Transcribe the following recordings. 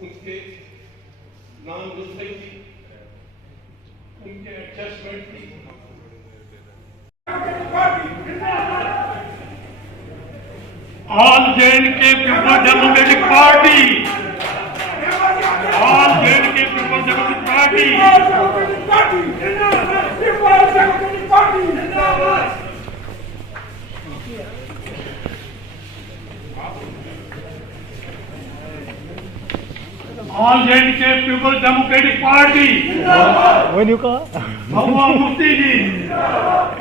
उनके नाम रुसई की, उनके एडजस्टमेंट की। All J and K peoples democratic party, all J and K peoples democratic party, all J and K peoples democratic party, Mahua Mufti ji,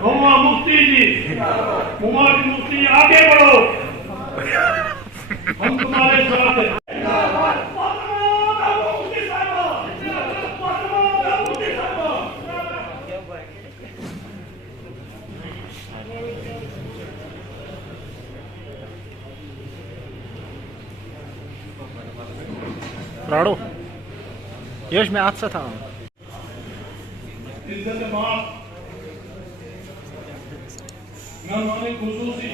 Mahua Mufti ji, Mubarak Mufti आगे बढ़ो, हम तुम्हारे साथ हैं। राड़ो यश मैं आपसे था इज्जत माफ मेहमान खुसूसी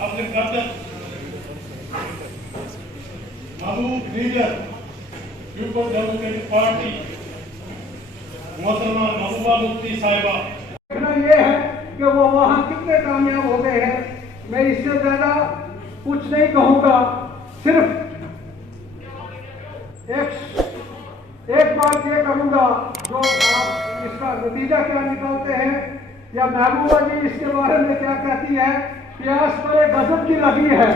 आपके कदर महबूब लीडर पीपल्स डेमोक्रेटिक पार्टी मोहतरमा महबूबा मुफ्ती साहिबा। ये है कि वो वहाँ कितने कामयाब हो गए हैं। मैं इससे ज्यादा कुछ नहीं कहूँगा, सिर्फ एक बात ये करूँगा, जो आप इसका नतीजा क्या निकालते हैं या महबूबा जी इसके बारे में क्या कहती है। प्यास बड़े गजब की लगी है,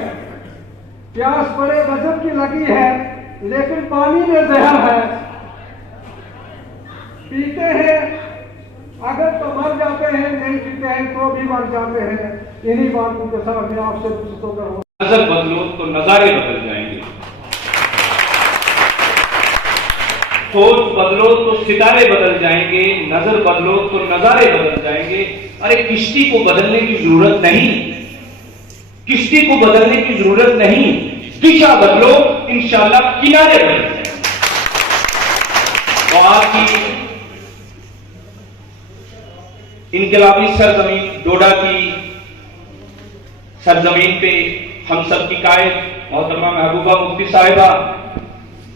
प्यास बड़े गजब की लगी है, लेकिन पानी में जहर है। पीते हैं अगर तो मर जाते हैं, नहीं पीते हैं तो भी मर जाते हैं। इन्हीं बातों के साथ मैं आपसे पूछता हूँ, नजर बदलो तो नजारे बदल जाएंगे, सोच बदलो तो सितारे बदल जाएंगे, नजर बदलो तो नजारे बदल जाएंगे। अरे किश्ती को बदलने की जरूरत नहीं, किश्ती को बदलने की जरूरत नहीं, दिशा बदलो इंशाल्लाह किनारे बदल जाएंगे। तो आपकी इनकलाबी सरजमीन डोडा की सरजमीन पे हम सब की कायद मोहतरमा महबूबा मुफ्ती साहिबा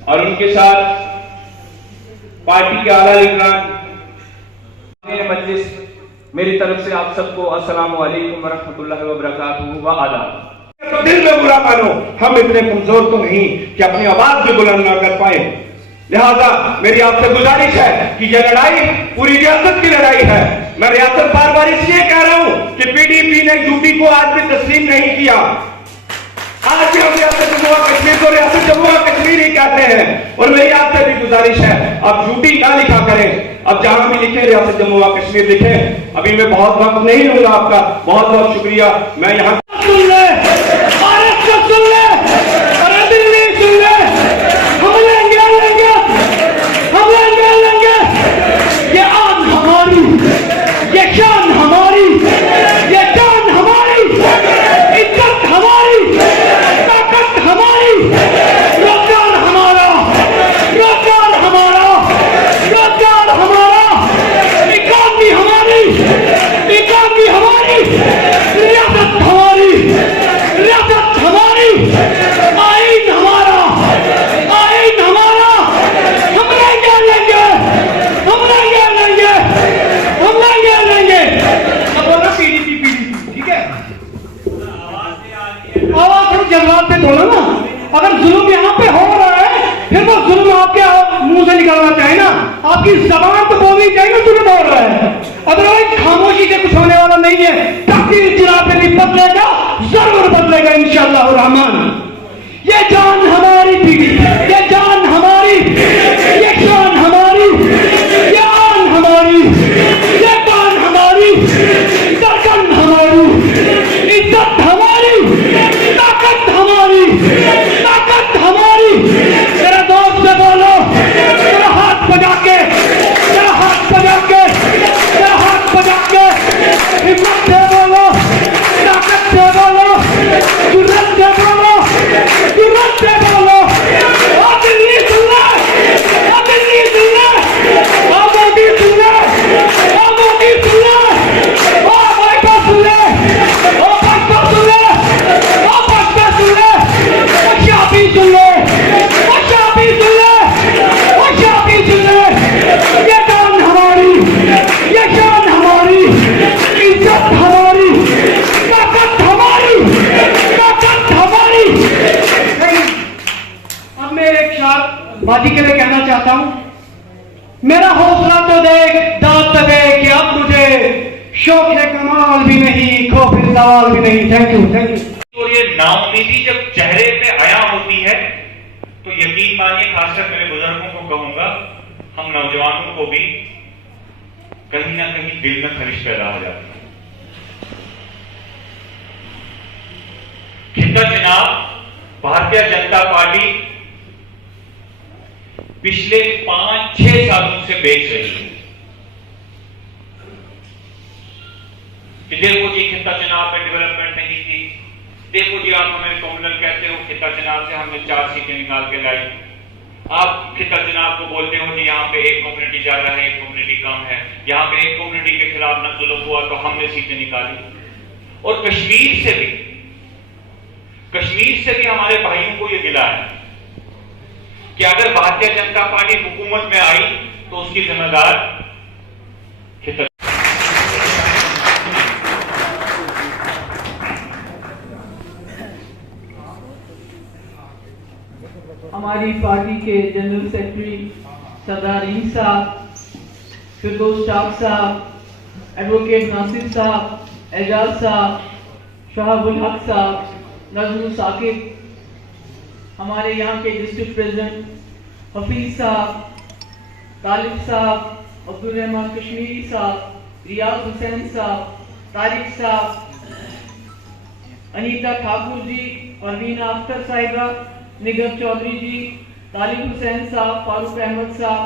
और उनके साथ पार्टी के आला लीडरान मजलिस, मेरी तरफ से आप सबको अस्सलाम वालेकुम वरहमतुल्लाहि व बरकातुहू व आदाब। तो दिल में बुरा मानो, हम इतने कमजोर तो नहीं कि अपनी आवाज भी बुलंद ना कर पाए। लिहाजा मेरी आपसे गुजारिश है कि यह लड़ाई पूरी रियासत की लड़ाई है। मैं रियासत बार बार इसलिए कह रहा हूं कि पीडीपी ने यूपी को आज भी तस्लीम नहीं किया। आज भी हम रियासत जम्मू और कश्मीर को रियासत जम्मू और कश्मीर ही कहते हैं। और मेरी आपसे भी गुजारिश है, अब यूपी ना लिखा करें, अब जहां भी लिखे रियासत जम्मू और कश्मीर लिखे। अभी मैं बहुत वक्त नहीं लूंगा आपका, बहुत बहुत शुक्रिया। मैं यहाँ सुन ले, महाराष्ट्र सुन ले, अरे दिल्ली सुन ले, हम लेंगे लेंगे, हम लेंगे लेंगे। ये आन हमारी, ये शान हमारी, ये जान हमारी, इज्जत हमारी, ताकत हमारी, रोजगार हमारा, रोजगार हमारा, रोजगार हमारा, इकोनॉमी हमारी, इकोनॉमी हमारी, रियासत हमारी, रियासत हमारी, आईन हमारा, आईन हमारा। हम लेंगे लेंगे, हम लेंगे लेंगे, हम लेंगे लेंगे। अब बोलो पीडीपी पीडीपी, ठीक है? आवाज थोड़ी जज्बात से बोलो ना। अगर जुल्म यहाँ पे हो रहा है, फिर वो जुल्म आपके मुंह से निकलना चाहिए ना, आपकी जबान तो बोलनी चाहिए ना जुल्म हो रहा है। अदरवाइज खामोशी से कुछ होने वाला नहीं है। तकदीर जनाब भी बदलेगा, जरूर बदलेगा इंशाअल्लाह रहमान। ये जान हमारी पीढ़ी, ये जान हमारी, ये शान हमारी, ये आन हमारी, ये कान हमारी, दर्जन हमारी, इज्जत हमारी, ताकत हमारी, ताकत हमारी। तेरा दोस्त से बोलो, तेरा हाथ बजा के, तेरा हाथ बजा के, तेरा हाथ बजा के, हिम्मत से बोलो, ताकत से बोलो, जुर्रत से बोलो, जुर्रत से बोलो। मेरा हौसला तो देख, दाद तो दे कि अब मुझे शौक है कमाल भी नहीं, खौफ सवाल भी नहीं। Thank you, thank you. और ये नाउमीदी जब चेहरे पे आया होती है तो यकीन मानिए, खासकर मेरे बुजुर्गों को कहूंगा, हम नौजवानों को भी कहीं ना कहीं दिल में खलिश पैदा हो जाती है। खिता चुनाव भारतीय जनता पार्टी पिछले 5-6 सालों से बेच रही है कि देखो जी खिता चुनाव में डेवलपमेंट नहीं थी, देखो जी आप हमें कम्युनल कहते हो, खिता चुनाव से हमने 4 सीटें निकाल के लाई। आप खिता चुनाव को बोलते हो कि यहाँ पे एक कम्युनिटी ज्यादा है, एक कम्युनिटी कम है, यहाँ पे एक कम्युनिटी के खिलाफ न जुल्म हुआ तो हमने सीटें निकाली। और कश्मीर से भी हमारे भाइयों को यह गिला है कि अगर भारतीय जनता पार्टी हुकूमत में आई तो उसकी जिम्मेदार खिता। हमारी पार्टी के जनरल सेक्रेटरी सरदार रहीम साहब, फिरदौस स्टाफ साहब, एडवोकेट नासिर साहब, एजाज साहब, शहाबुल हक साहब, नजमुल साकिब, हमारे यहाँ के डिस्ट्रिक्ट प्रेसिडेंट हफीज साहब, तालिब साहब, अब्दुल रहमान कश्मीरी साहब, रियाज हुसैन साहब, तारिक साहब, अनीता ठाकुर जी, परवीना अख्तर साहिबा, निगम चौधरी जी, तालिब हुसैन साहब, फारूक अहमद साहब,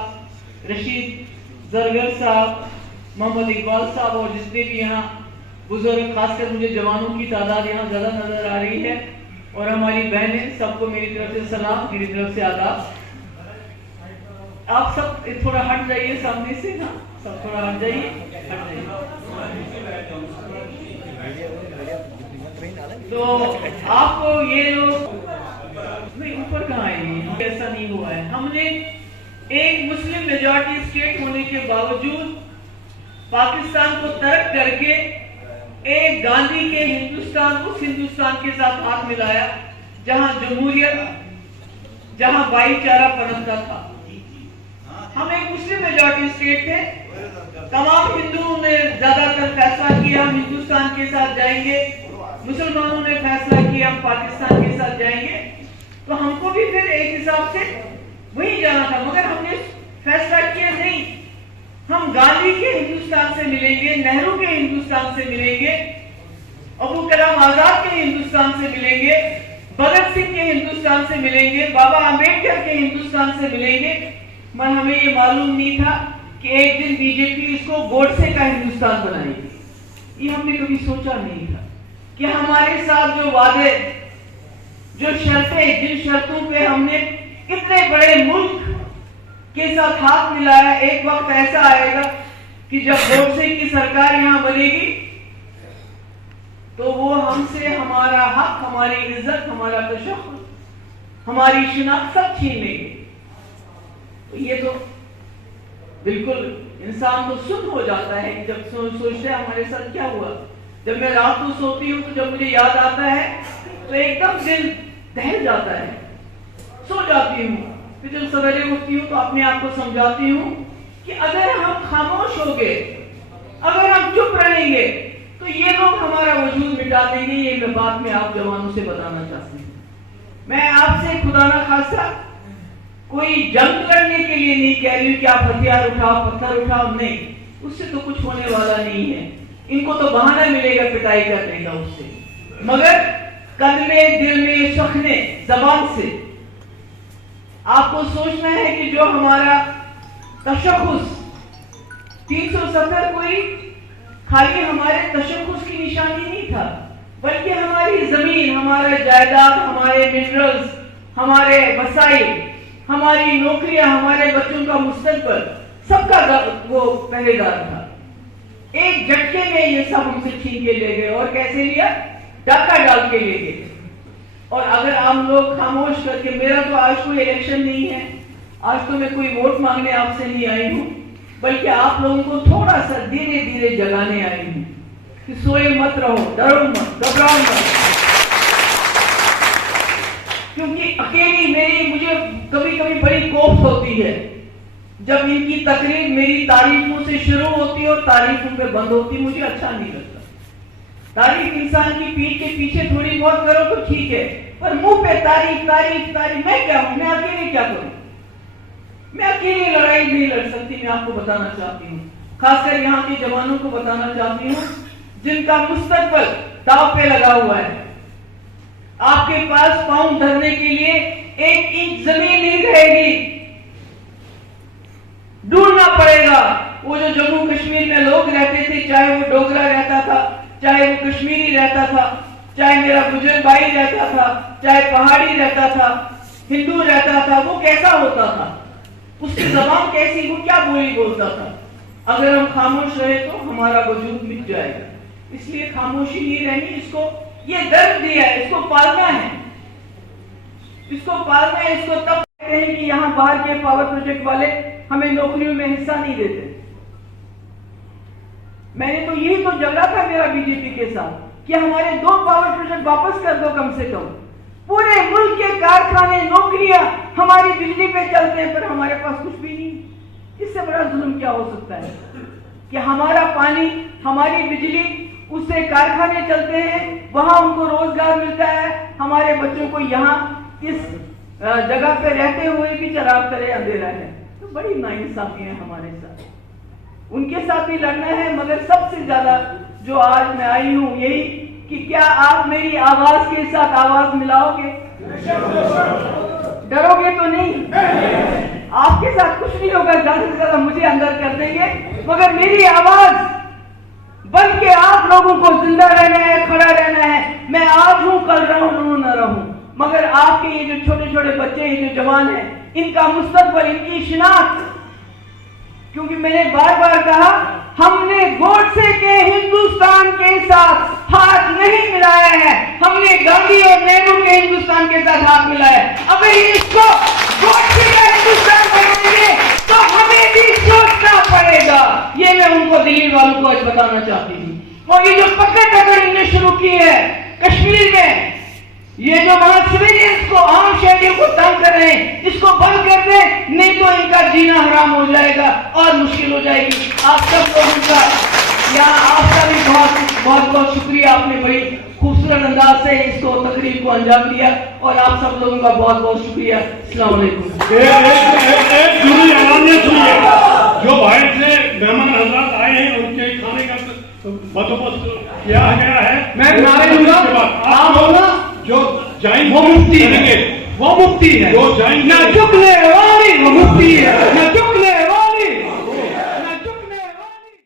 रशीद जरगर साहब, मोहम्मद इकबाल साहब और जितने भी यहाँ बुजुर्ग, खासकर मुझे जवानों की तादाद यहाँ ज्यादा नजर आ रही है, और हमारी बहनें, सबको मेरी तरफ से सलाम, मेरी तरफ से आदाब। आप सब थोड़ा हट जाइए सामने से ना, सब थोड़ा हट जाइए, हट जाइए। तो आपको ये लोग ऊपर कहाँ आएंगे, ऐसा नहीं हुआ है। हमने एक मुस्लिम मेजॉरिटी स्टेट होने के बावजूद पाकिस्तान को तर्क करके एक गांधी के हिंदुस्तान, उस हिंदुस्तान के साथ हाथ मिलाया जहां जमहूरियत, जहां भाईचारा पनपता था। हम एक मुस्लिम मेजॉरिटी स्टेट थे, तमाम हिंदुओं ने ज्यादातर फैसला किया हम हिंदुस्तान के साथ जाएंगे, मुसलमानों ने फैसला किया हम पाकिस्तान के साथ जाएंगे, तो हमको भी फिर एक हिसाब से वही जाना था। मगर हमने फैसला किया नहीं, हम गांधी के हिंदुस्तान से मिलेंगे, नेहरू के हिंदुस्तान से मिलेंगे, अबू कलाम आजाद के हिंदुस्तान से मिलेंगे, भगत सिंह के हिंदुस्तान से मिलेंगे, बाबा आम्बेडकर के हिंदुस्तान से मिलेंगे। मगर हमें ये मालूम नहीं था कि एक दिन बीजेपी इसको गोडसे का हिंदुस्तान बनाएगी। ये हमने कभी सोचा नहीं था कि हमारे साथ जो वादे, जो शर्तें, जिन शर्तों पे हमने इतने बड़े मुल्क के साथ हाथ मिलाया, एक वक्त ऐसा आएगा कि जब गोडसे की सरकार यहां बनेगी तो वो हमसे हमारा हक, हमारी इज्जत, हमारा तशख्खुस, हमारी शिनाख्त सब छीन लेंगे। तो ये तो बिल्कुल इंसान तो सुन्न हो जाता है कि जब सोचते हैं हमारे साथ क्या हुआ। जब मैं रात को सोती हूँ तो जब मुझे याद आता है तो एकदम दिल दहल जाता है, सो जाती हूँ। फिर जब सवेरे उठती हूँ तो अपने आप को समझाती हूँ कि अगर हम खामोश हो गए, अगर हम चुप रहेंगे तो ये लोग हमारा वजूद मिटा देंगे। ये मैं बात में आप जवानों से बताना चाहती हूँ। मैं आपसे खुदा ना खासा कोई जंग लड़ने के लिए नहीं कह रही हूँ कि आप हथियार उठाओ, पत्थर उठाओ, नहीं, उससे तो कुछ होने वाला नहीं है। इनको तो बहाना मिलेगा पिटाई करने का उससे, मगर कदमे, दिल में, शखने, जबान से आपको सोचना है कि जो हमारा तशख्खुस 370 कोई खाली हमारे तशख्खुस की निशानी नहीं था, बल्कि हमारी जमीन, हमारा जायदाद, हमारे मिनरल्स, हमारे वसाइल, हमारी नौकरियां, हमारे बच्चों का मुस्तकबिल, सबका वो पहरेदार था। एक झटके में ये सब हमसे छीन के ले गए। और कैसे लिया? डाका डाल के ले गए। और अगर हम लोग खामोश करके, मेरा तो आज कोई इलेक्शन नहीं है, आज तो मैं कोई वोट मांगने आपसे नहीं आई हूं, बल्कि आप लोगों को थोड़ा सा धीरे धीरे जगाने आई हूं कि सोए मत रहो, डरो मत, घबराओ मत। क्योंकि अकेली मुझे कभी कभी बड़ी कोफ्त होती है। जब इनकी तकरीर मेरी तारीफों से शुरू होती और तारीफों पे बंद होती, मुझे अच्छा नहीं लगता। तारीफ इंसान की पीठ के पीछे थोड़ी बहुत करो तो ठीक है, पर मुंह पे तारीफ तारीफ तारीफ। मैं क्या हूं? मैं अकेले क्या करूं? मैं अकेली लड़ाई नहीं लड़ सकती। मैं आपको बताना चाहती हूँ, खासकर यहाँ के जवानों को बताना चाहती हूँ जिनका मुस्तकबल दांव पे लगा हुआ है। आपके पास पांव धरने के लिए 1 इंच जमीन नहीं रहेगी, ढूंढना पड़ेगा। वो जो जम्मू कश्मीर में लोग रहते थे, चाहे वो डोगरा रहता था, चाहे वो कश्मीरी रहता था, चाहे मेरा बुजुर्ग भाई रहता था, चाहे पहाड़ी रहता था, हिंदू रहता था, वो कैसा होता था, उसकी जबान कैसी, वो क्या बोली बोलता था। अगर हम खामोश रहे तो हमारा वजूद मिट जाएगा। इसलिए खामोशी नहीं रहनी। इसको ये दर्द दिया है, इसको पालना है, इसको पालना है। इसको तब कहते हैं कि यहाँ बाहर के पावर प्रोजेक्ट वाले हमें नौकरियों में हिस्सा नहीं देते। मैंने तो यही तो झगड़ा था मेरा बीजेपी के साथ कि हमारे 2 पावर प्रोजेक्ट वापस कर दो कम से कम। पूरे मुल्क के कारखाने, नौकरियां हमारी बिजली पे चलते हैं, पर हमारे पास कुछ भी नहीं। इससे बड़ा जुल्म क्या हो सकता है कि हमारा पानी, हमारी बिजली, उससे कारखाने चलते हैं, वहां उनको रोजगार मिलता है, हमारे बच्चों को यहाँ इस जगह पे रहते हुए भी चराग तरह अंधेरा है। तो बड़ी नाइंसाफी है हमारे साथ। उनके साथ भी लड़ना है, मगर सबसे ज्यादा जो आज मैं आई हूं यही कि क्या आप मेरी आवाज के साथ आवाज मिलाओगे? डरोगे तो नहीं? आपके साथ कुछ नहीं होगा, ज्यादा से ज्यादा मुझे अंदर कर देंगे, मगर मेरी आवाज बन के आप लोगों को जिंदा रहना है, खड़ा रहना है। मैं आज हूं, कल रहूं न रहूं, मगर आपके ये जो छोटे छोटे बच्चे हैं, जो जवान हैं, इनका मुस्तकबल, इनकी शिनाख्त, क्योंकि मैंने बार बार कहा हमने गोडसे के हिंदुस्तान के साथ हाथ नहीं मिलाया है, हमने गांधी और नेहरू के हिंदुस्तान के साथ हाथ मिलाया है। अगर इसको गोडसे का हिंदुस्तान बनाएंगे तो हमें भी सोचना पड़ेगा। ये मैं उनको दिल्ली वालों को आज बताना चाहती हूँ। और ये जो पकड़ इन्होंने शुरू की है कश्मीर में, ये जो वहां सिविलियंस को, आम शहरियों को तंग कर रहे हैं, इसको बंद कर दे, नहीं तो इनका जीना हराम हो जाएगा और मुश्किल हो जाएगी। आप सब लोगों का यहाँ आपका भी बहुत बहुत शुक्रिया। आपने बड़ी खूबसूरत अंदाज से इसको तकरीर को अंजाम दिया और आप सब लोगों का बहुत बहुत शुक्रिया। अस्सलाम वालेकुम। एक जरूरी ऐलानियत हुई है, जो बाहर से मेहमान हजरात आए हैं उनके खाने का बंदोबस्त किया गया है। मैं नारे लूंगा, आप लोग ना जो जाएंगे वो मुफ्ती है, वो मुफ्ती है, जो जाएंगे ना चुकने वाली वो मुफ्ती है, ना चुकने